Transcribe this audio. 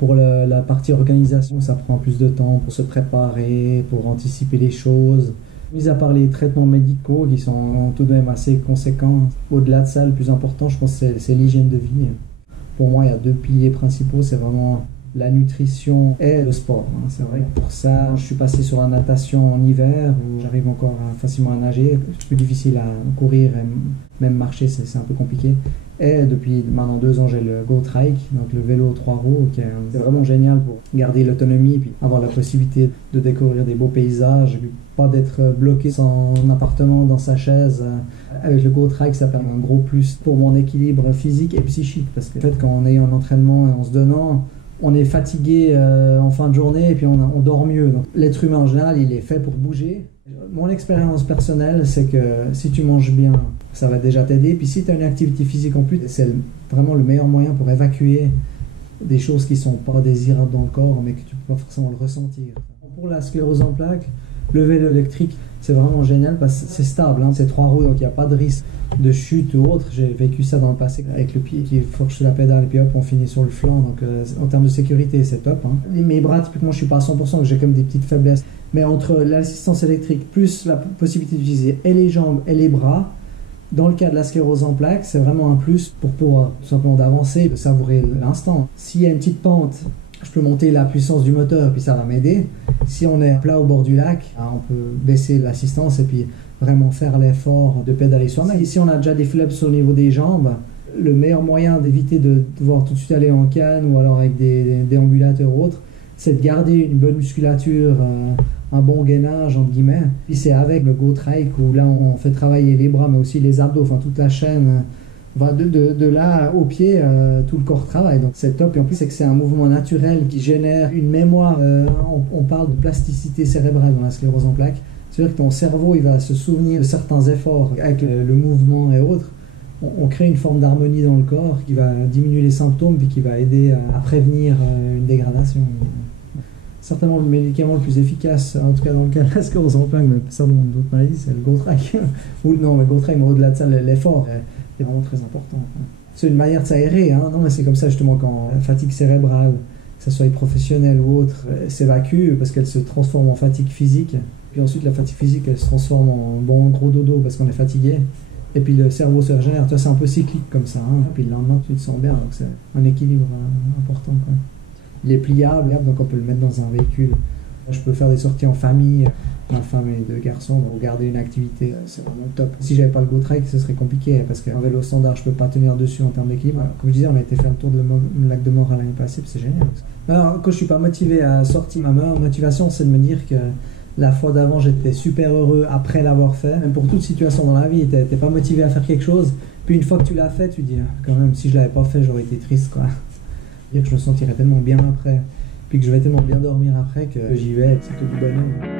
Pour la partie organisation, ça prend plus de temps pour se préparer, pour anticiper les choses. Mis à part les traitements médicaux qui sont tout de même assez conséquents, au-delà de ça, le plus important, je pense, c'est l'hygiène de vie. Pour moi, il y a deux piliers principaux, c'est vraiment la nutrition et le sport. C'est vrai que pour ça, je suis passé sur la natation en hiver, où j'arrive encore facilement à nager. C'est plus difficile à courir et même marcher, c'est un peu compliqué. Et depuis maintenant 2 ans, j'ai le GoTrike, donc le vélo 3 roues, qui est vraiment génial pour garder l'autonomie et puis avoir la possibilité de découvrir des beaux paysages, et puis pas d'être bloqué dans son appartement, dans sa chaise. Avec le GoTrike, ça permet un gros plus pour mon équilibre physique et psychique, parce que en fait, quand on est en entraînement et en se donnant, on est fatigué en fin de journée et puis on dort mieux. Donc, l'être humain en général, il est fait pour bouger. Mon expérience personnelle, c'est que si tu manges bien, ça va déjà t'aider. Puis si tu as une activité physique en plus, c'est vraiment le meilleur moyen pour évacuer des choses qui ne sont pas désirables dans le corps, mais que tu ne peux pas forcément le ressentir. Pour la sclérose en plaques, le vélo électrique, c'est vraiment génial parce que c'est stable. C'est 3 roues, donc il n'y a pas de risque de chute ou autre. J'ai vécu ça dans le passé avec le pied qui force sur la pédale et puis hop, on finit sur le flanc. Donc en termes de sécurité, c'est top. Mes bras, typiquement, je ne suis pas à 100%, j'ai quand même des petites faiblesses. Mais entre l'assistance électrique plus la possibilité d'utiliser et les jambes et les bras, dans le cas de la sclérose en plaques, c'est vraiment un plus pour pouvoir tout simplement d'avancer, de savourer l'instant. S'il y a une petite pente, je peux monter la puissance du moteur, puis ça va m'aider. Si on est plat au bord du lac, on peut baisser l'assistance et puis vraiment faire l'effort de pédaler soi-même. Si on a déjà des faiblesses au niveau des jambes, le meilleur moyen d'éviter de devoir tout de suite aller en canne ou alors avec des déambulateurs ou autres, c'est de garder une bonne musculature, un bon gainage, entre guillemets. Puis c'est avec le GoTrike où là on fait travailler les bras mais aussi les abdos, enfin toute la chaîne. De là au pied, tout le corps travaille, donc c'est top. Et en plus, c'est que c'est un mouvement naturel qui génère une mémoire. On parle de plasticité cérébrale dans la sclérose en plaques. C'est-à-dire que ton cerveau, il va se souvenir de certains efforts avec le mouvement et autres. On crée une forme d'harmonie dans le corps qui va diminuer les symptômes puis qui va aider à prévenir une dégradation. Certainement le médicament le plus efficace, en tout cas dans le cas de la sclérose en plaques, mais ça dans d'autres maladies, c'est le GoTrike. Ou non, le GoTrike, mais au-delà de ça, l'effort est vraiment très important. C'est une manière de s'aérer, non, mais c'est comme ça justement quand la fatigue cérébrale, que ce soit professionnelle ou autre, s'évacue parce qu'elle se transforme en fatigue physique. Puis ensuite, la fatigue physique, elle se transforme en bon gros dodo parce qu'on est fatigué. Et puis le cerveau se régénère. Tu vois, c'est un peu cyclique comme ça. Puis le lendemain, tu te sens bien. Donc c'est un équilibre important, quoi. Il est pliable, donc on peut le mettre dans un véhicule. Je peux faire des sorties en famille, ma femme et 2 garçons, pour garder une activité, c'est vraiment top. Si j'avais pas le GoTrike, ce serait compliqué, parce qu'un vélo standard, je peux pas tenir dessus en termes d'équilibre. Comme je disais, on a été faire le tour du lac de Morat l'année passée, c'est génial. Alors, quand je suis pas motivé à sortir, ma meilleure motivation, c'est de me dire que la fois d'avant, j'étais super heureux après l'avoir fait. Même pour toute situation dans la vie, t'es pas motivé à faire quelque chose, puis une fois que tu l'as fait, tu dis, quand même, si je l'avais pas fait, j'aurais été triste, quoi. Dire que je me sentirais tellement bien après, puis que je vais tellement bien dormir après que j'y vais, c'est tout du bonheur.